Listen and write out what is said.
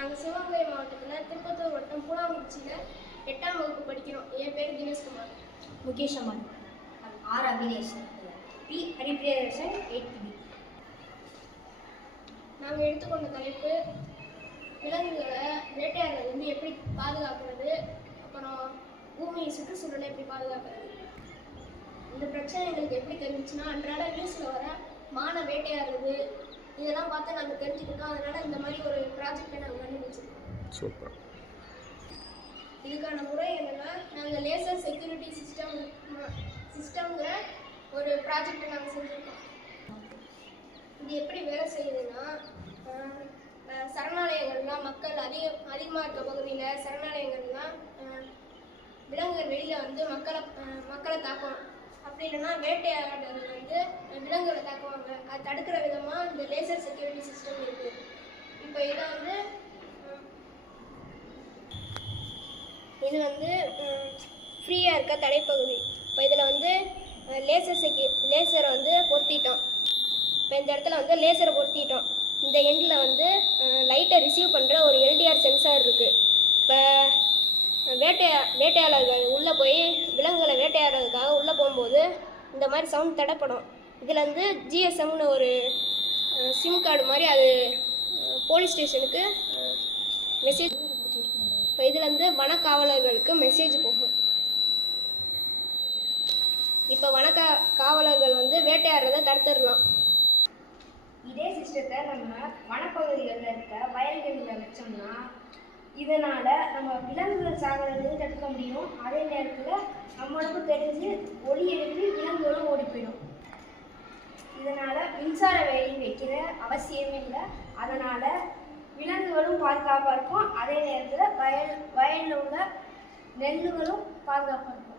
நாங்கள் சிவகங்கை மாவட்டத்தில் திருப்பத்தூர் வட்டம் பூலாங்குறிச்சியில் 8ஆம் வகுப்பு படிக்கிறோம். என் பேர் Dineshkumar. Mukesh Amman. R Abinesh. P Haripriyadarshan 8B. நாங்கள் எடுத்துக்கொண்ட தலைப்பு விலங்குகளை வேட்டையாடுறது எப்படி பாதுகாக்கிறது, அப்புறம் பூமியை சுற்றுச்சூழலை எப்படி பாதுகாக்கிறது. இந்த பிரச்சனை எங்களுக்கு எப்படி தெரிஞ்சுச்சுன்னா, அன்றாட நியூஸில் வர மான வேட்டையாடுறது இதெல்லாம் பார்த்து நாங்கள் தெரிஞ்சுக்கிட்டோம். அதனால இந்த மாதிரி ஒரு ப்ராஜெக்டை நாங்கள் கண்டுபிடிச்சிருக்கோம். சூப்பர். இதுக்கான முறை என்னன்னா, நாங்கள் லேசர் செக்யூரிட்டி சிஸ்டம்ங்கிற ஒரு ப்ராஜெக்டை நாங்கள் செஞ்சுருக்கோம். இது எப்படி வேலை செய்யுதுன்னா, சரணாலயங்கள்லாம் மக்கள் அதிகமாக இருக்க பகுதியில் சரணாலயங்கள்லாம் விலங்குகள் வெளியில் வந்து மக்களை தாக்கும். அப்படி இல்லைன்னா வேட்டையாடுறது வந்து விலங்குகளை தாக்குவாங்க. அது தடுக்கிற விதமாக இந்த லேசர் செக்யூரிட்டி சிஸ்டம் இருக்குது. இப்போ இது வந்து ஃப்ரீயாக இருக்க தடைப்பகுதி. இப்போ இதில் வந்து லேசரை வந்து பொருத்திட்டோம். இப்போ இந்த இடத்துல வந்து லேசரை பொருத்திட்டோம். இந்த எண்டில் வந்து லைட்டை ரிசீவ் பண்ணுற ஒரு LDR சென்சார் இருக்குது. இப்போ வேட்டையாளர்கள் உள்ளே போய் விலங்குகளை வேட்டையாடுறதுக்காக உள்ளே போகும்போது இந்த மாதிரி சவுண்ட் தடைப்படும். இதில் வந்து GSMனு ஒரு சிம் கார்டு மாதிரி அது போலீஸ் ஸ்டேஷனுக்கு மெசேஜ். இப்போ இதில் வந்து வனக்காவலர்களுக்கு மெசேஜ் போகும். இப்போ வனக்காவலர்கள் வந்து வேட்டையாடுறதை தடுத்துடலாம். இதே சிஸ்டத்தை நம்ம வனப்பகுதிகளில் இருக்க வயல்களில் வச்சோம்னா இதனால் நம்ம விலங்குகள் சாகிறதையும் தடுக்க முடியும். அதே நேரத்தில் நம்மளுக்கு தெரிஞ்சு ஒளி எழுப்பி விலங்குகளும் ஓடி போயிடும். இதனால் மின்சார வேலி வைக்கிற அவசியமே இல்லை. அதனால் விலங்குகளும் பாதுகாப்பாக இருக்கும். அதே நேரத்தில் வயலில் உள்ள நெல்லுகளும் பாதுகாப்பாக இருக்கும்.